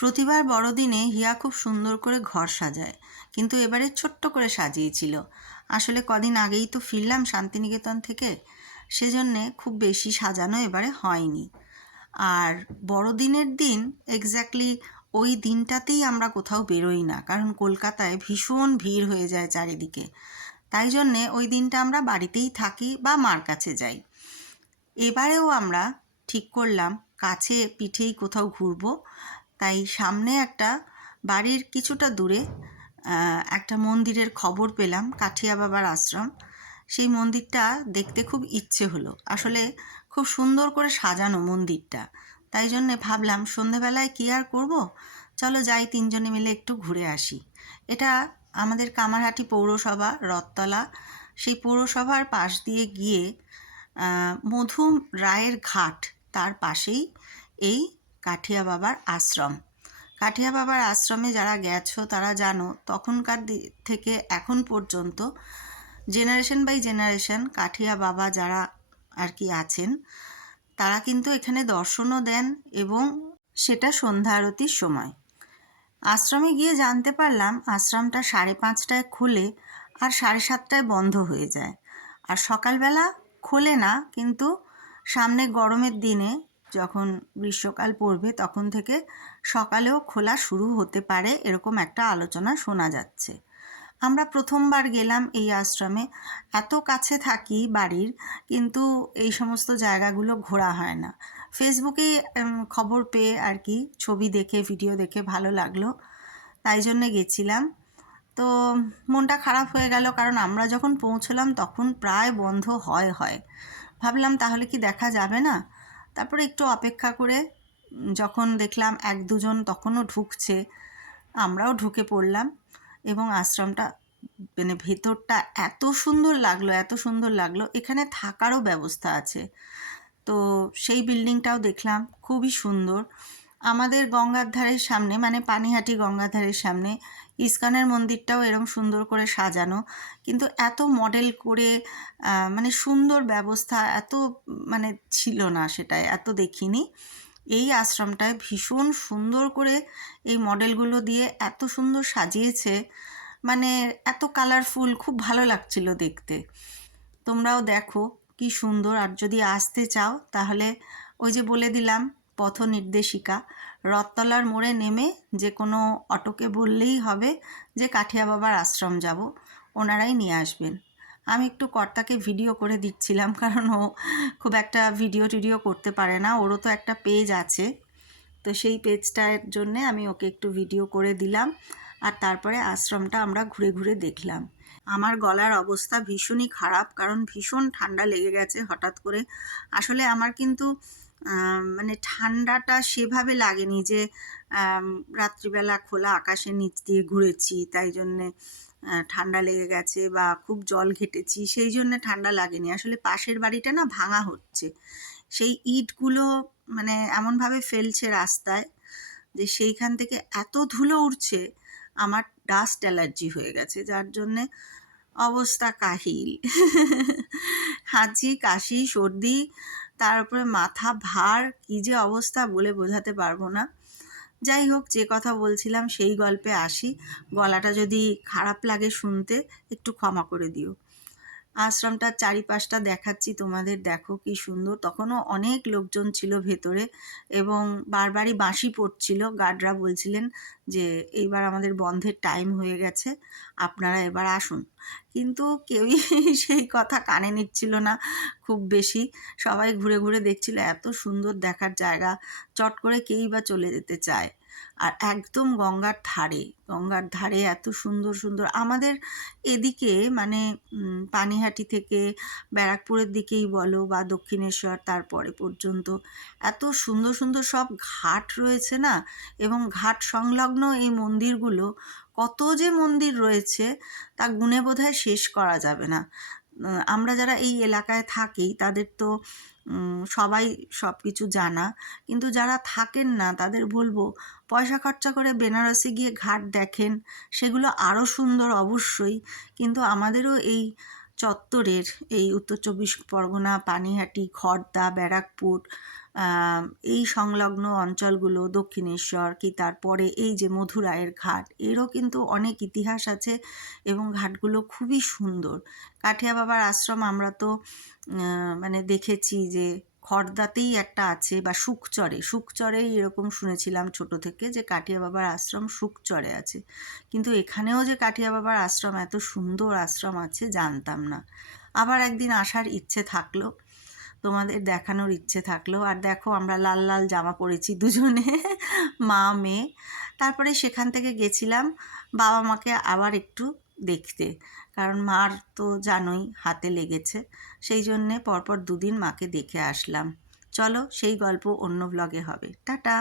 প্রতিবার বড়দিনে হিয়া খুব সুন্দর করে ঘর সাজায়, কিন্তু এবারে ছোট্ট করে সাজিয়েছিল। আসলে কদিন আগেই তো ফিরলাম শান্তিনিকেতন থেকে, সেজন্যে খুব বেশি সাজানো এবারে হয়নি। আর বড়দিনের দিন এক্স্যাক্টলি ওই দিনটাতেই আমরা কোথাও বেরোই না, কারণ কলকাতায় ভীষণ ভিড় হয়ে যায় চারিদিকে। তাই জন্যে ওই দিনটা আমরা বাড়িতেই থাকি বা মার কাছে যাই। এবারেও আমরা ঠিক করলাম কাছে পিঠেই কোথাও ঘুরবো। তাই সামনে একটা বাড়ির কিছুটা দূরে একটা মন্দিরের খবর পেলাম, কাঠিয়া বাবার আশ্রম। সেই মন্দিরটা দেখতে খুব ইচ্ছে হলো। আসলে খুব সুন্দর করে সাজানো মন্দিরটা। তাই জন্যে ভাবলাম সন্ধেবেলায় কী আর করব, চলো যাই তিনজনে মিলে একটু ঘুরে আসি। এটা আমাদের কামারহাটি পৌরসভা, রথতলা। সেই পৌরসভার পাশ দিয়ে গিয়ে মধু রায়ের ঘাট, তার পাশেই এই কাঠিয়া বাবার আশ্রম। কাঠিয়া বাবার আশ্রমে যারা গেছো তারা জানো, তখনকার থেকে এখন পর্যন্ত জেনারেশন বাই জেনারেশন কাঠিয়া বাবা যারা আর কি আছেন, তারা কিন্তু এখানে দর্শনও দেন, এবং সেটা সন্ধ্যা আরতির সময়। আশ্রমে গিয়ে জানতে পারলাম আশ্রমটা 5:30টায় খুলে আর 7:30টায় বন্ধ হয়ে যায়। আর সকালবেলা খোলে না, কিন্তু সামনে গরমের দিনে যখন গ্রীষ্মকাল পড়বে তখন থেকে সকালেও খোলা শুরু হতে পারে, এরকম একটা আলোচনা শোনা যাচ্ছে। আমরা প্রথমবার গেলাম এই আশ্রমে। এত কাছে থাকি বাড়ির, কিন্তু এই সমস্ত জায়গাগুলো ঘোরা হয় না। ফেসবুকে খবর পেয়ে আর কি, ছবি দেখে ভিডিও দেখে ভালো লাগলো, তাই জন্যে গেছিলাম। তো মনটা খারাপ হয়ে গেল, কারণ আমরা যখন পৌঁছলাম তখন প্রায় বন্ধ হয়। ভাবলাম তাহলে কি দেখা যাবে না। তারপরে একটু অপেক্ষা করে যখন দেখলাম 1-2 জন তখনও ঢুকছে, আমরাও ঢুকে পড়লাম। এবং আশ্রমটা মানে ভেতরটা এত সুন্দর লাগলো। এখানে থাকারও ব্যবস্থা আছে। তো সেই বিল্ডিংটাও দেখলাম, খুবই সুন্দর। আমাদের গঙ্গার ধারের সামনে, মানে পানিহাটি গঙ্গার ধারের সামনে ইস্কনের মন্দিরটাও এরম সুন্দর করে সাজানো, কিন্তু এত মডেল করে মানে সুন্দর ব্যবস্থা এত মানে ছিল না, সেটাই এত দেখিনি। এই আশ্রমটায় ভীষণ সুন্দর করে এই মডেলগুলো দিয়ে এত সুন্দর সাজিয়েছে, মানে এত কালারফুল, খুব ভালো লাগছিল দেখতে। তোমরাও দেখো কি সুন্দর। আর যদি আসতে চাও তাহলে ওই যে বলে দিলাম পথ নির্দেশিকা, রথতলার মোড়ে নেমে যে কোনো অটোকে বললেই হবে যে কাঠিয়া বাবার আশ্রম যাব, ওনারাই নিয়ে আসবেন। আমি একটু কর্তাকে ভিডিও করে দিচ্ছিলাম, কারণ ও খুব একটা ভিডিও করতে পারে না। ওরও তো একটা পেজ আছে, তো সেই পেজটার জন্যে আমি ওকে একটু ভিডিও করে দিলাম। আর তারপরে আশ্রমটা আমরা ঘুরে ঘুরে দেখলাম। আমার গলার অবস্থা ভীষণই খারাপ, কারণ ভীষণ ঠান্ডা লেগে গেছে হঠাৎ করে। আসলে আমার কিন্তু মানে ঠান্ডাটা সেভাবে লাগেনি যে রাত্রিবেলা খোলা আকাশের নিচ দিয়ে ঘুরেছি তাই জন্যে ঠান্ডা লেগে গেছে, বা খুব জল ঘেটেছি সেই জন্যে ঠান্ডা লাগেনি। আসলে পাশের বাড়িটা না ভাঙা হচ্ছে, সেই ইটগুলো মানে এমনভাবে ফেলছে রাস্তায় যে সেইখান থেকে এত ধুলো উঠছে, আমার ডাস্ট অ্যালার্জি হয়ে গেছে, যার জন্যে অবস্থা কাহিল। হাঁচি, কাশি, সর্দি, তার উপরে মাথা ভার, কী যে অবস্থা বলে বোঝাতে পারবো না। যাই হোক, যে কথা বলছিলাম সেই গল্পে আসি। গলাটা যদি খারাপ লাগে শুনতে, একটু ক্ষমা করে দিও। আশ্রমটার চারিপাশটা দেখাচ্ছি তোমাদের, দেখো কি সুন্দর। তখনও অনেক লোকজন ছিল ভেতরে, এবং বারবারই বাঁশি পড়ছিল। গার্ডরা বলছিলেন যে এইবার আমাদের বন্ধের টাইম হয়ে গেছে, আপনারা এবার আসুন। কিন্তু কেউই সেই কথা কানে নিচ্ছিল না খুব বেশি। সবাই ঘুরে ঘুরে দেখছিল, এত সুন্দর দেখার জায়গা, চট করে কেই বা চলে যেতে চায়। আর একদম গঙ্গার ধারে এত সুন্দর সুন্দর আমাদের এদিকে, মানে পানিহাটি থেকে ব্যারাকপুরের দিকেই বলো বা দক্ষিণেশ্বর তারপরে পর্যন্ত এত সুন্দর সুন্দর সব ঘাট রয়েছে না, এবং ঘাট সংলগ্ন এই মন্দিরগুলো, কত যে মন্দির রয়েছে তা গুণে বোধহয় শেষ করা যাবে না। আমরা যারা এই এলাকায় থাকি তাদের তো সবাই সব কিছু জানা, কিন্তু যারা থাকেন না তাদের বলবো পয়সা খরচা করে বেনারসে গিয়ে ঘাট দেখেন, সেগুলো আরও সুন্দর অবশ্যই। কিন্তু আমাদেরও এই চত্বরের, এই উত্তর 24 পরগনা, পানিহাটি, খড়দা, ব্যারাকপুর, আম, এই সংলগ্ন অঞ্চলগুলো দক্ষিণেশ্বর কি তারপরে এই যে মধুরায়ের ঘাট, এরও কিন্তু অনেক ইতিহাস আছে এবং ঘাটগুলো খুবই সুন্দর। কাঠিয়া বাবার আশ্রম আমরা তো মানে দেখেছি যে খড়দাতেই একটা আছে, বা সুকচরেই এরকম শুনেছিলাম ছোট থেকে যে কাঠিয়া বাবার আশ্রম সুকচরে আছে, কিন্তু এখানেও যে কাঠিয়া বাবার আশ্রম, এত সুন্দর আশ্রম আছে জানতাম না। আবার একদিন আসার ইচ্ছে থাকলো, তোমাদের দেখানোর ইচ্ছে থাকলো। আর দেখো আমরা লাল লাল জামা পরেছি দুজনে মা মেয়ে। তারপরে সেখান থেকে গেছিলাম বাবা মাকে আবার একটু দেখতে, কারণ মার তো জানোই হাতে লেগেছে, সেই জন্যে পরপর দুদিন মাকে দেখে আসলাম। চলো সেই গল্প অন্য ব্লগে হবে। টাটা।